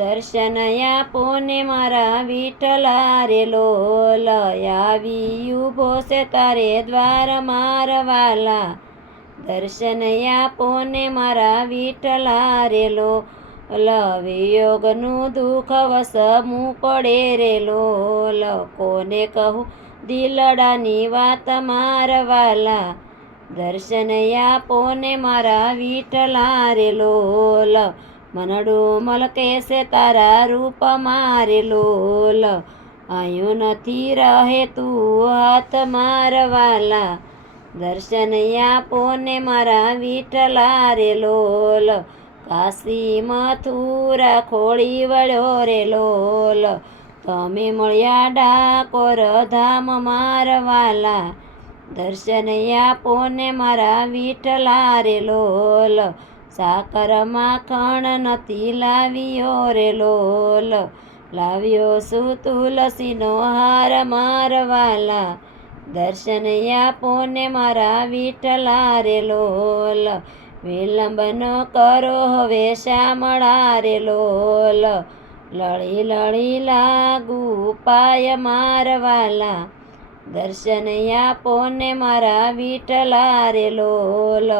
દર્શન આપો ને મારા વિઠ્ઠલા રે લોલ, આવી ઊભો છે તારે દ્વાર મારા વાલા. દર્શન આપો ને મારા વિઠ્ઠલા રે લોલ, વિયોગનું દુઃખ વસમું પડે રે લોલ. કોને કહું દિલડાની વાત મારા વાલા. દર્શન આપો ને મારા વિઠ્ઠલા રે લોલ, મનડું મલકે છે તારા રૂપ મારે લોલ. આયું નથી રહે તું હાથ મારા વાલા. દર્શન આપો ને મારા વિઠ્ઠલા રે લોલ, કાશી મથુરા ખોળી વળ્યો રે લોલ. તમે મળ્યા ડાકોર ધામ મારા વાલા. દર્શન આપો ને મારા વિઠ્ઠલા રે લોલ, સાકર માખણ નથી લાવ્યો રે લોલ. લાવ્યો શું તુલસીનો હાર મારા વાલા. દર્શન આપો ને મારા વિઠ્ઠલા રે લોલ, વિલંબ ન કરો હવે શામળા રે લોલ. લળી લળી લાગુ પાય મારા વાલા. દર્શન આપો ને મારા વિઠ્ઠલા રે લોલ.